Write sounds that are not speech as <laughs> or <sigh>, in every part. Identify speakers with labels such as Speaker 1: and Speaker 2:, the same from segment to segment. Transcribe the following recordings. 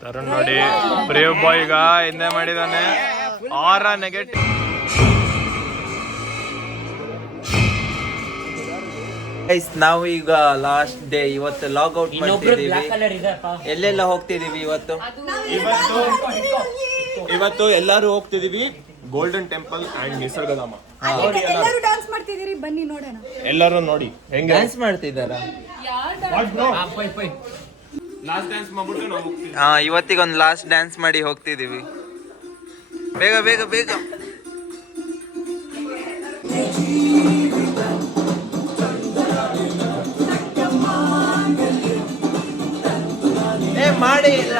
Speaker 1: ತರುಣ್ ನೋಡಿ brave boy ಈಗ ಹಿಂದೆ ಮಾಡಿದಾನೆ. ಆರ ನೆಗೆಟಿವ್
Speaker 2: ಗೈಸ್ ನಾವು ಈಗ ಲಾಸ್ಟ್ ಡೇ ಇವತ್ತು ಲಾಗ್ ಔಟ್ ಮಾಡ್ತಿದ್ದೀವಿ. ಎಲ್ಲೆಲ್ಲ ಹೋಗ್ತಿದೀವಿ ಇವತ್ತು?
Speaker 1: ಇವತ್ತು ಎಲ್ಲಾರು ಹೋಗ್ತಿದೀವಿ ಗೋಲ್ಡನ್ ಟೆಂಪಲ್ ಅಂಡ್ ನಿಸರ್ಗಧಾಮ
Speaker 3: ಎಲ್ಲರೂ ಡಾನ್ಸ್ ಮಾಡ್ತಿದ್ದೀರಿ? ಬನ್ನಿ ನೋಡೋಣ.
Speaker 1: ಎಲ್ಲರೂ ನೋಡಿ. ಹೆಂಗೆ?
Speaker 2: ಡ್ಯಾನ್ಸ್ ಮಾಡ್ತಿದ್ದಾರ? ಹಾ ಇವತ್ತಿಗೊಂದು ಲಾಸ್ಟ್ ಡ್ಯಾನ್ಸ್ ಮಾಡಿ ಹೋಗ್ತಿದೀವಿ ಬೇಗ ಬೇಗ ಬೇಗ. ಏ ಮಾಡಿ ಇಲ್ಲ.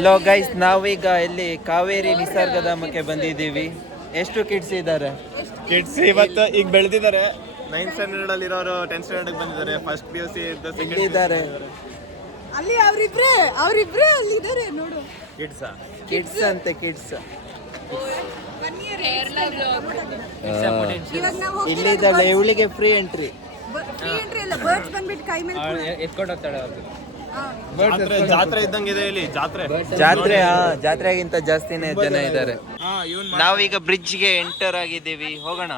Speaker 2: ಹಲೋ ಗೈಸ್ ನಾವೀಗ ಇಲ್ಲಿ ಕಾವೇರಿ ನಿಸರ್ಗಧಾಮಕ್ಕೆ ಬಂದಿದ್ದೀವಿ. ಎಷ್ಟು ಕಿಡ್ಸ್ ಇದ್ದಾರೆ?
Speaker 1: ಕಿಡ್ಸ್ ಇವತ್ತು ಈಗ ಬೆಳೆದಿದ್ದಾರೆ. ನೈನ್ತ್ ಸ್ಟ್ಯಾಂಡರ್ಡ್ ಅಲ್ಲಿ ಇರೋರು ಟೆಂತ್ ಸ್ಟ್ಯಾಂಡರ್ಡ್ ಬಂದಿದ್ದಾರೆ. First P U C second
Speaker 2: ಇದ್ದಾರೆ
Speaker 3: ಅಲ್ಲಿ ಅವರಿಬ್ರೆ ಅವರಿಬ್ರೆ ಅಲ್ಲಿ ಇದ್ದಾರೆ ನೋಡು.
Speaker 1: ಕಿಡ್ಸ್
Speaker 2: ಕಿಡ್ಸ್ ಅಂತ ಕಿಡ್ಸ್ ಇಲ್ಲಿದ್ದಾಳೆ ಇವಳಿಗೆ ಫ್ರೀ ಎಂಟ್ರಿ
Speaker 3: ಫ್ರೀ ಎಂಟ್ರಿ ಇಲ್ಲ ಬರ್ಡ್ಸ್ ಬಂದ್ಬಿಟ್ಟು ಕೈ ಮೇಲೆ ಹಾ.
Speaker 1: ಜಾತ್ರೆ ಜಾತ್ರೆ ಇದ್ದಂಗಿದೆ ಇಲ್ಲಿ ಜಾತ್ರೆ.
Speaker 2: ಜಾತ್ರೆ ಹಾ ಜಾತ್ರೆಗಿಂತ ಜಾಸ್ತಿನೇ ಜನ ಇದ್ದಾರೆ. ನಾವೀಗ ಬ್ರಿಡ್ಜ್ಗೆ ಎಂಟರ್ ಆಗಿದ್ದೀವಿ. ಹೋಗೋಣ.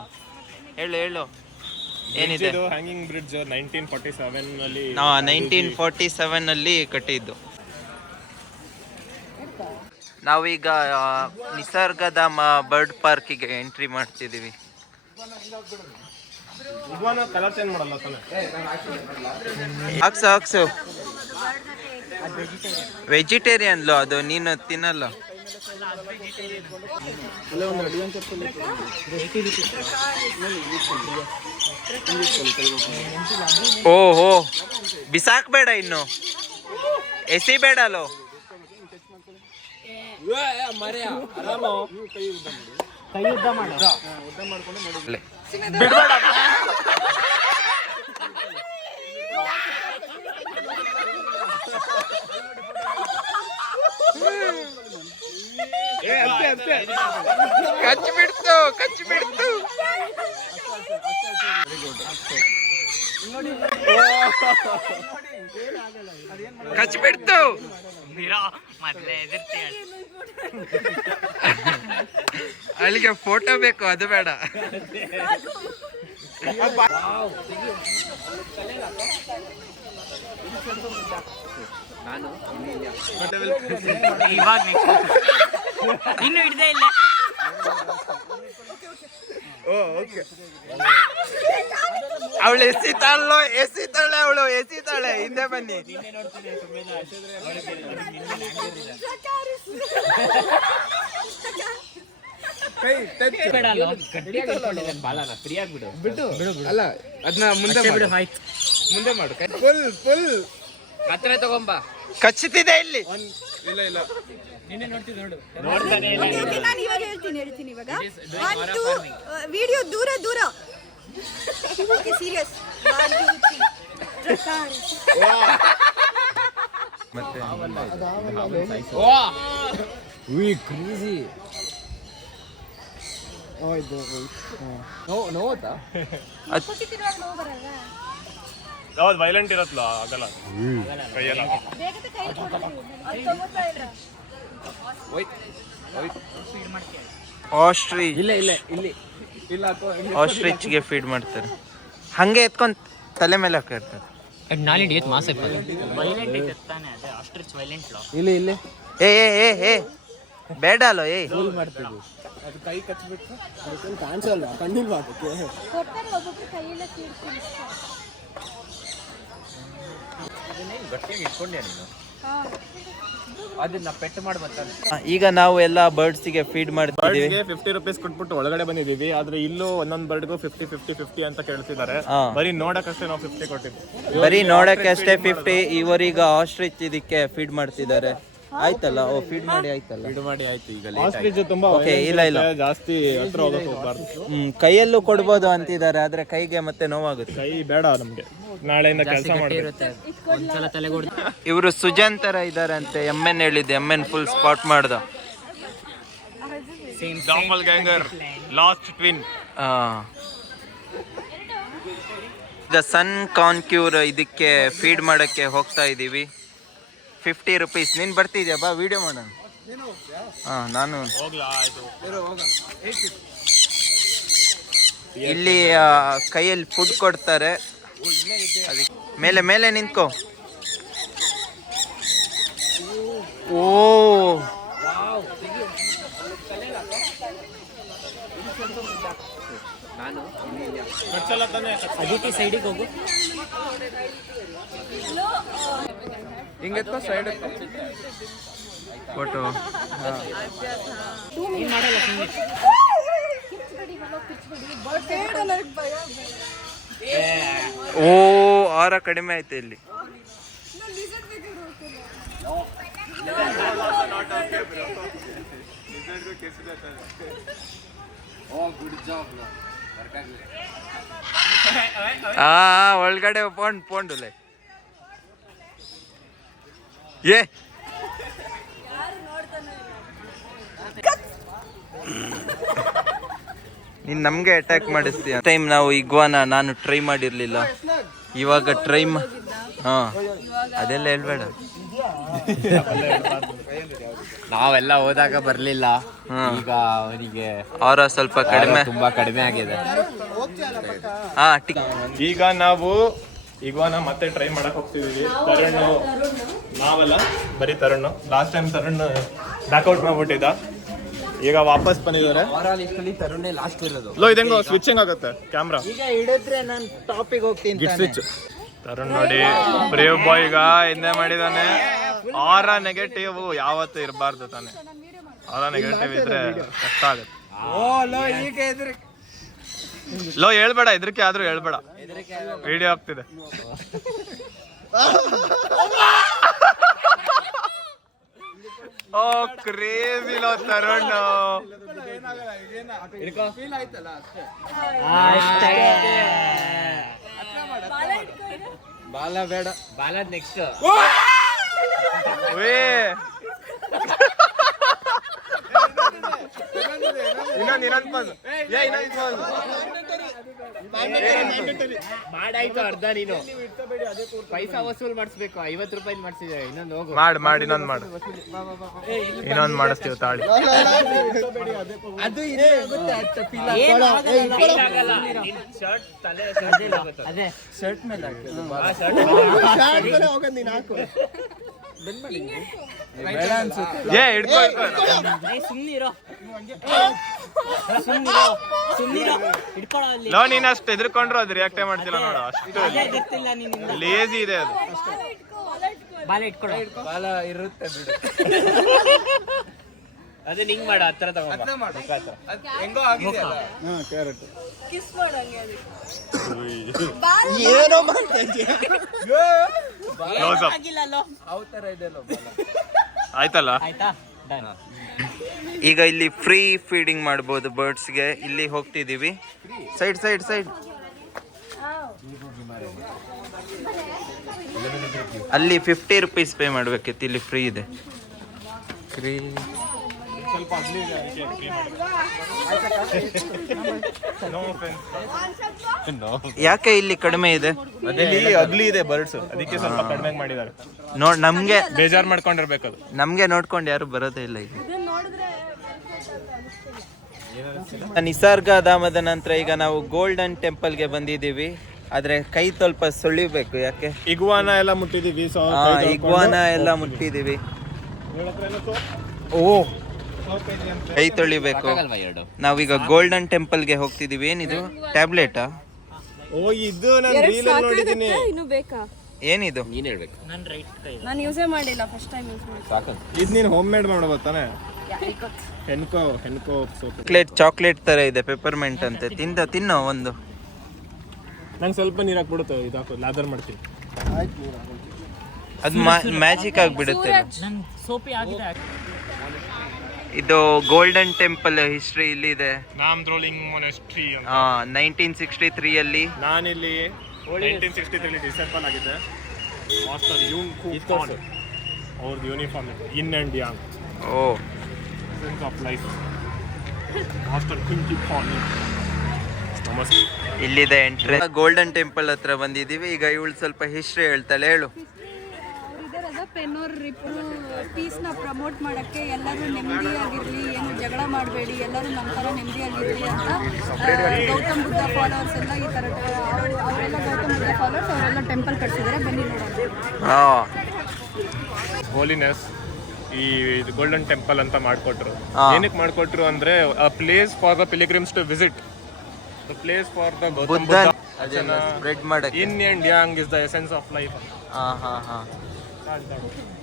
Speaker 2: ಹೇಳು ಹೇಳು. ಏನಿದೆ?
Speaker 1: Hanging bridge nineteen forty seven ಅಲ್ಲಿ
Speaker 2: ನಾ ನೈನ್ಟೀನ್ ಫಾರ್ಟಿ ಸೆವೆನ್ ಅಲ್ಲಿ ಕಟ್ಟಿದ್ದು. ನಾವೀಗ ನಿಸರ್ಗದ ನಿಸರ್ಗಧಾಮ ಬರ್ಡ್ ಪಾರ್ಕಿಗೆ ಎಂಟ್ರಿ ಮಾಡ್ತಿದ್ದೀವಿ.
Speaker 1: ಕಲರ್ ಚೇಂಜ್ ಮಾಡಲ್ಲ ತಾನೆ?
Speaker 2: ಹಾಕ್ಸು ಹಾಕ್ಸು. ವೆಜಿಟೇರಿಯನ್ಲು ಅದು ನೀನು ತಿನ್ನಲ್ಲ. ಓಹೋ ಬಿಸಾಕ್ಬೇಡ ಇನ್ನು. ಎಸಿ ಬೇಡ ಅಲ್ಲೋ. ಅಲ್ಲೇ. ಕಚ್ಚಿ ಬಿಡ್ತು ಕಚ್ಚಿ ಬಿಡ್ತು. ಕಚ್ಚಿ ಬಿಡ್ತು. ಅಲ್ಲಿಗೆ ಫೋಟೋ ಬೇಕು ಅದು ಬೇಡ.
Speaker 4: ಇನ್ನು ಹಿಡ್ದೇ ಇಲ್ಲ.
Speaker 2: ಅವಳು ಎಸಿತಾಳೋ ಎಸಿತಾಳೆ ಅವಳು ಎಸಿತಾಳೆ. ಹಿಂದೆ ಬನ್ನಿ.
Speaker 5: ಅಲ್ಲ ಅದನ್ನ ಮುಂದೆ
Speaker 4: ಬಿಡು ಆಯ್ತು.
Speaker 5: ಮುಂದೆ ಮಾಡು ಫುಲ್ ಫುಲ್
Speaker 4: ಹತ್ರ ತಗೊಂಬ.
Speaker 2: ಕಚ್ಚುತ್ತಿದೆ ಇಲ್ಲಿ.
Speaker 5: ಇಲ್ಲ ಇಲ್ಲ.
Speaker 4: ನಿನ್ನೆ ನೋಡು.
Speaker 3: ನಾನು ಇವಾಗ ಹೇಳ್ತೀನಿ ಹೇಳ್ತೀನಿ ಇವಾಗ. ವಿಡಿಯೋ ದೂರ ದೂರ. Okay serious one two three
Speaker 2: ಮತ್ತೆ
Speaker 1: ಯಾವ್ದು ವೈಲೆಂಟ್ ಇರತ್ತಲ್ಲ ಆಗಲ್ಲ ಕೈಯೆಲ್ಲ
Speaker 3: ಬೇಗದ ಕೈ
Speaker 2: ಆಸ್ಟ್ರಿ
Speaker 5: ಇಲ್ಲ ಇಲ್ಲ ಇಲ್ಲಿ
Speaker 2: ಆಸ್ಟ್ರಿಚ್ಗೆ ಫೀಡ್ ಮಾಡ್ತಾರೆ. ಹಂಗೆ ಎತ್ಕೊಂಡ್ ತಲೆ ಮೇಲೆ ಹಾಕಿರ್ತಾರೆ
Speaker 4: ನಾಳೆ ಏತ್ ಮಾಸ ವೈಲೆಂಟ್ ಐತೆ ಅದೇ? ಆಸ್ಟ್ರಿಚ್ ವೈಲೆಂಟ್ ಲಾ
Speaker 5: ಇಲ್ಲಿ ಇಲ್ಲಿ.
Speaker 2: ಏ ಏ ಏ ಏ. ಬೇಡ ಅಲ್ಲೋ ಏ.
Speaker 5: ಮಾಡ್ತೀವಿ ಅದು ಕೈ ಕಚ್ಬಿಟ್ಟು
Speaker 6: ಅದಕ್ಕೇನು ಕಾಣಿಸಲ್ವಾ ಕಣ್ಣಿಲ್ವಾ ಅದಕ್ಕೆ?
Speaker 3: ಕೊಡ್ತಾರೆ ಒಬ್ಬೊಬ್ರು ಕೈಯೆಲ್ಲ ಕೀಳ್ತೀನಿ
Speaker 4: ಗಟ್ಟಿಯಾಗಿ ಇಟ್ಕೊಂಡೆ ನೀನು? ಅದನ್ನ ಪೆಟ್ ಮಾಡ್ಬಂತಾನೆ
Speaker 2: ಈಗ ನಾವು ಎಲ್ಲ ಬರ್ಡ್ಸಿಗೆ ಫೀಡ್ ಮಾಡ್ತಿದೀವಿ
Speaker 1: ಬರ್ಡ್ಗೆ ಫಿಫ್ಟಿ ರುಪೀಸ್ ಕೊಟ್ಬಿಟ್ಟು ಒಳಗಡೆ ಬಂದಿದೀವಿ ಆದ್ರೆ ಇಲ್ಲೂ ಒಂದೊಂದ್ ಬರ್ಡ್ಗೂ ಫಿಫ್ಟಿ ಫಿಫ್ಟಿ ಫಿಫ್ಟಿ ಅಂತ ಕೇಳ್ತಿದ್ದಾರೆ
Speaker 2: ಬರೀ
Speaker 1: ಬರೀ ನೋಡಕ್ಕಷ್ಟೇ ನಾವು ಫಿಫ್ಟಿ ಕೊಟ್ಟಿದ್ವಿ
Speaker 2: ಬರೀ ನೋಡಕ್ಕೆ ಅಷ್ಟೇ ಫಿಫ್ಟಿ ಇವರೀಗ ಆಸ್ಟ್ರಿಚ್ ಇದಕ್ಕೆ ಫೀಡ್ ಮಾಡ್ತಿದ್ದಾರೆ. ಆಯ್ತಲ್ಲ? ಓ ಫೀಡ್ ಮಾಡಿ ಆಯ್ತಲ್ಲ?
Speaker 4: ಫೀಡ್ ಮಾಡಿ ಆಯ್ತು ಈಗ
Speaker 1: ಆಸ್ಟ್ರಿಚ್ ತುಂಬಾ
Speaker 2: ಓಕೆ ಇಲ್ಲ, ಇಲ್ಲ.
Speaker 1: ಇರುತ್ತೆ, ಜಾಸ್ತಿ ಹತ್ರ ಹೋಗಕ್ಕೆ ಹೋಗ್ಬಾರ್ದು.
Speaker 2: ಹ್ಮ್ ಕೈಯಲ್ಲೂ ಕೊಡ್ಬೋದು ಅಂತಿದ್ದಾರೆ ಆದ್ರೆ ಕೈಗೆ ಮತ್ತೆ ನೋವಾಗುತ್ತೆ.
Speaker 1: ಕೈ ಬೇಡ ನಮ್ಗೆ. ನಾಳೆಯಿಂದ ಕೆಲಸ ಮಾಡ್ಬೇಕು.
Speaker 2: ಇವರು ಸುಜನ್ ತರ ಇದಾರೆ ಅಂತೆ ಎಂ ಎನ್ ಹೇಳಿದ್ದೆ ಎಂ ಎನ್ ಫುಲ್ ಸ್ಪಾಟ್ ಮಾಡ್ದ
Speaker 1: ಡಾಂಬಲ್ ganger last twin
Speaker 2: the sun conquer ಇದಕ್ಕೆ ಫೀಡ್ ಮಾಡಕ್ಕೆ ಹೋಗ್ತಾ ಇದೀವಿ. ಫಿಫ್ಟಿ ರುಪೀಸ್ ನೀನ್ ಬರ್ತಿದ್ಯಾ? ಬಾ ವಿಡಿಯೋ ಮಾಡೋಣ. ಹಾ ನಾನು. ಇಲ್ಲಿ ಕೈಯಲ್ಲಿ ಫುಡ್ ಕೊಡ್ತಾರೆ. ಅದಕ್ಕೆ ಮೇಲೆ ಮೇಲೆ ನಿಂತ್ಕೋ. ಓ.
Speaker 5: ಹಿಂಗೆತ್ಕೋ ಸೈಡ್
Speaker 2: ಫೋಟೋ
Speaker 3: ಬೇಡ ಸೈಡ್ ಭಯ
Speaker 2: ಓ ಆರ ಕಡಿಮೆ ಆಯ್ತು ಇಲ್ಲಿ. ಒಳಗಡೆ ಪೋಂಡ್ ಪೋಂಡುಲೆ ಏ. ನೀನ್ ನಮ್ಗೆ ಅಟ್ಯಾಕ್ ಮಾಡಿಸ್ತೀಯ. ಟೈಮ್ ನಾವು ಇಗ್ವಾನ ನಾನು ಟ್ರೈ ಮಾಡಿರ್ಲಿಲ್ಲ. ಇವಾಗ ಟ್ರೈ ಹಾ. ಅದೆಲ್ಲ ಹೇಳ್ಬೇಡ.
Speaker 4: ನಾವೆಲ್ಲ ಹೋದಾಗ ಬರ್ಲಿಲ್ಲ.
Speaker 2: ಹಾ.
Speaker 4: ಈಗ ಅವನಿಗೆ
Speaker 2: ಅವರ ಸ್ವಲ್ಪ ಕಡಿಮೆ.
Speaker 4: ತುಂಬಾ ಕಡಿಮೆ ಆಗಿದೆ.
Speaker 2: ಹಾ
Speaker 1: ಈಗ ನಾವು ಇಗ್ವಾನ ಮತ್ತೆ ಟ್ರೈ ಮಾಡಕ್ ಹೋಗ್ತಿದೀವಿ. ತರುಣ್ ನಾವಲ್ಲ ಬರೀ Tarun. Last time Tarun back out ಮಾಡ್ಬಿಟ್ಟಿದ್ದ. ಈಗ ವಾಪಸ್ ಬಂದಿದ್ದಾರೆ.
Speaker 4: ತರುಣೇ ಲಾಸ್ಟ್ ಇರೋದು
Speaker 1: ಲೋ ಇದಂಗೋ ಸ್ವಿಚಿಂಗ್ ಆಗುತ್ತೆ. ಕ್ಯಾಮ್ರಾ
Speaker 2: ಈಗ ಹಿಡಿದ್ರೆ ನಾನು ಟಾಪಿಗೆ ಹೋಗ್ತೀನಿ
Speaker 1: ಸ್ವಿಚ್ ತರುಣ್ ನೋಡಿ ಬ್ರೇವ್ ಬಾಯ್ ಈಗ ಹಿಂದೆ ಮಾಡಿದಾನೆ. ಆರ ನೆಗೆಟಿವ್ ಯಾವತ್ತು ಇರಬಾರ್ದು ತಾನೆ. ಆರ ನೆಗೆಟಿವ್ ಇದ್ರೆ ಕಷ್ಟ ಆಗುತ್ತೆ. ಲೋ ಹೇಳ್ಬೇಡ ಇದ್ರಕ್ಕೆ ಆದ್ರೂ ಹೇಳ್ಬೇಡ. ವಿಡಿಯೋ ಆಗ್ತಿದೆ. ಓ ಕ್ರೇಜಿ ಲೋ ತರುಣ್.
Speaker 5: ಬಾಲ ಬೇಡ
Speaker 4: ಬಾಲ ನೆಕ್ಸ್ಟ್
Speaker 1: ವೇ. ಇನ್ನೊಂದು ಇನ್ನೊಂದು ಏ ಇನ್ನೊಂದು
Speaker 4: ಮಾಡಾಯ್ತು ಅರ್ಧ ನೀನು. ಪೈಸಾ ವಸೂಲ್ ಮಾಡಿಸ್ಬೇಕು. ಐವತ್ತು ರೂಪಾಯಿ ಮಾಡಿಸಿದ್ರೆ ಇನ್ನೊಂದು ಹೋಗು.
Speaker 1: ಮಾಡ್ ಮಾಡಿ ಇನ್ನೊಂದು ಮಾಡು. ಇನ್ನೊಂದು ಮಾಡಿಸ್ತೀವಿ ತಾಳಿ.
Speaker 6: ಅದು ಇದೇ
Speaker 4: ಶರ್ಟ್ ತಲೆ ಅದೇ
Speaker 6: ಶರ್ಟ್ ಮೇಲೆ ಹೋಗೋದು ನೀನು ಹಾಕು.
Speaker 1: ಏ ಹಿಡ್ಕೊ ಹಿಡ್ಕೊ. ಲೋ ನೀನ್ ಅಷ್ಟು ಎದ್ರುಕೊಂಡ್ರು ಅದು ರಿಯಾಕ್ಟ್ ಮಾಡ್ತಿಲ್ಲ ನೋಡು ಅಷ್ಟು ಲೇಜಿ ಇದೆ ಅದು.
Speaker 5: ಬಾಲ ಇರುತ್ತೆ ಬಿಡು. <laughs>
Speaker 4: ಅದು ನಿಂಗ್ ಮಾಡು ಹತ್ರ ತಗೊಂಡು
Speaker 5: ಅದ್ನ ಮಾಡು. ಅದ್ ಹೆಂಗೋ ಆಗಿದೆಯಲ್ಲ
Speaker 6: ಹಾಂ ಕ್ಯಾರೆಟ್
Speaker 3: ಕಿಸ್ ಮಾಡಂಗೆ ಅದಕ್ಕೆ
Speaker 6: ಏನೋ ಮಾಡ್ತಾ
Speaker 1: ಕ್ಲೋಸ್ ಅಪ್ ಆಯ್ತಲ್ಲ?
Speaker 2: ಈಗ ಇಲ್ಲಿ ಫ್ರೀ ಫೀಡಿಂಗ್ ಮಾಡ್ಬೋದು ಬರ್ಡ್ಸ್ಗೆ ಇಲ್ಲಿ ಹೋಗ್ತಿದೀವಿ. ಸೈಡ್ ಸೈಡ್ ಸೈಡ್ ಅಲ್ಲಿ ಫಿಫ್ಟಿ ರುಪೀಸ್ ಪೇ ಮಾಡ್ಬೇಕಿತ್ತು. ಇಲ್ಲಿ ಫ್ರೀ ಇದೆ. ಫ್ರೀ
Speaker 1: ಸ್ವಲ್ಪ
Speaker 2: ಯಾಕೆ ಇಲ್ಲಿ ಕಡಿಮೆ ಇದೆ?
Speaker 1: ಇಲ್ಲಿ ಅಗ್ಲಿ ಇದೆ ಬರ್ಡ್ಸ್. ಅದಕ್ಕೆ ಸ್ವಲ್ಪ ಕಡಿಮೆ ಮಾಡಿದ್ದಾರೆ.
Speaker 2: ನೋಡ್ ನಮ್ಗೆ
Speaker 1: ಬೇಜಾರ್ ಮಾಡ್ಕೊಂಡಿರ್ಬೇಕು ಅದು.
Speaker 2: ನಮ್ಗೆ ನೋಡ್ಕೊಂಡು ಯಾರು ಬರೋದೇ ಇಲ್ಲ ಇಲ್ಲಿ. ನಿಸರ್ಗಧಾಮದ ನಂತರ ಈಗ ನಾವು ಗೋಲ್ಡನ್ ಟೆಂಪಲ್ಗೆ ಬಂದಿದ್ದೀವಿ. ಆದ್ರೆ ಕೈ ಸ್ವಲ್ಪ ಸುಳಿಬೇಕು ಯಾಕೆ?
Speaker 1: ಇಗ್ವಾನ ಎಲ್ಲ ಮುಟ್ಟಿದೀವಿ
Speaker 2: ಇಗ್ವಾನ ಎಲ್ಲ ಮುಟ್ಟಿದೀವಿ. ಓ ಕೈ ತೊಳಿಬೇಕು. ನಾವೀಗ ಗೋಲ್ಡನ್ ಟೆಂಪಲ್ಗೆ ಹೋಗ್ತಿದೀವಿ. ಏನಿದು? ಟ್ಯಾಬ್ಲೆಟಾ
Speaker 1: ಓ ಇದು ನಾನು ರೀಲ್ ನೋಡಿದ್ದೀನಿ.
Speaker 3: ಇನ್ನು ಬೇಕಾ?
Speaker 2: ಏನಿದು?
Speaker 4: ನೀನು ಹೇಳ್ಬೇಕು.
Speaker 3: ನಾನು ಯೂಸೇ ಮಾಡಿಲ್ಲ ಫಸ್ಟ್ ಟೈಮ್ ಯೂಸ್ ಮಾಡಿ
Speaker 4: ಸಾಕು.
Speaker 1: ಇದು ನೀನು ಹೋಮ್ ಮೇಡ್ ಮಾಡಬಹುದು ತಾನೆ Henko Henko soap
Speaker 2: chocolate chocolate ತರ ಇದೆ ಪೆಪರ್ಮೆಂಟ್ ಅಂತೆ. ತಿಂದ ತಿನ್ನೋ ಒಂದು.
Speaker 1: ನಂಗೆ ಸ್ವಲ್ಪ ನೀರು ಹಾಕ್ಬಿಡುತ್ತೆ ಇದು ಹಾಕೋ ಲಾದರ್ ಮಾಡ್ತೀನಿ.
Speaker 2: ಅದು ಮ್ಯಾಜಿಕ್ ಆಗಿಬಿಡುತ್ತೆ. ಇದು ಗೋಲ್ಡನ್ ಟೆಂಪಲ್ ಹಿಸ್ಟ್ರಿ ಇಲ್ಲಿ
Speaker 1: ಇದೆ ದ್ರೋಲಿಂಗ್ ಮೊನೆಸ್ಟ್ರಿ ಅಂತ.
Speaker 2: ನೈನ್ಟೀನ್ ಸಿಕ್ಸ್ಟಿ ತ್ರೀಯಲ್ಲಿ
Speaker 1: ನಾನಿಲ್ಲಿ ನೈನ್ಟೀನ್ ಸಿಕ್ಸ್ಟಿ ತ್ರೀ ಡಿಸೆಂಬರ್ ಆಗಿದೆ ಮಾಸ್ಟರ್ ಯೂಂಗ್ ಕೂನ್ ಅವ್ರದ್ದು ಯೂನಿಫಾರ್ಮ್ ಇನ್ ಅಂಡ್ ಯಾಂಗ್
Speaker 2: ಓ.
Speaker 1: ಸೆನ್ಸ್ ಆಫ್ ಲೈಫ್ ಮಾಸ್ಟರ್ ಕುಂಕಿ ಫಾನ್ ನಮಸ್ತೆ
Speaker 2: ಇಲ್ಲಿದೆ ಎಂಟ್ರೆ ಗೋಲ್ಡನ್ ಟೆಂಪಲ್ ಹತ್ರ ಬಂದಿದ್ದೀವಿ. ಈಗ ಇವಳು ಸ್ವಲ್ಪ ಹಿಸ್ಟ್ರಿ ಹೇಳ್ತಾಳೆ ಹೇಳು.
Speaker 3: ಪೆನ್ನೋರ್ ಇಬ್ಬರು ಪೀಸ್ನ ಪ್ರಮೋಟ್ ಮಾಡೋಕ್ಕೆ ಎಲ್ಲರೂ ನೆಮ್ಮದಿಯಾಗಿರಲಿ ಏನು ಜಗಳ ಮಾಡಬೇಡಿ ಎಲ್ಲರೂ ನಮ್ಮ ಥರ ನೆಮ್ಮದಿಯಾಗಿರಲಿ ಅಂತ ಗೌತಮ್ ಬುದ್ಧ ಫಾಲೋವರ್ಸ್ ಎಲ್ಲ ಈ ಥರ ಅವ್ರು- ಅವರೆಲ್ಲ ಗೌತಮ್ ಬುದ್ಧ ಫಾಲೋವರ್ಸ್ ಅವರೆಲ್ಲ ಟೆಂಪಲ್ ಕಟ್ಸಿದ್ದಾರೆ ಬನ್ನಿ ನೋಡೋಣ.
Speaker 2: ಹಾ.
Speaker 1: ಹೋಲಿನೆಸ್ ಈ ಗೋಲ್ಡನ್ ಟೆಂಪಲ್ ಅಂತ ಮಾಡಿಕೊಟ್ರು. ಏನಕ್ಕೆ ಮಾಡಿಕೊಟ್ರು ಅಂದ್ರೆ ಅ place for the pilgrims to visit the place for the Gautam
Speaker 2: Buddha
Speaker 1: Buddha
Speaker 2: spread ಮಾಡಕ್ಕೆ.
Speaker 1: Yin and yang is the essence of life
Speaker 2: ಹಾ ಹಾ ಹಾ. 誰だろう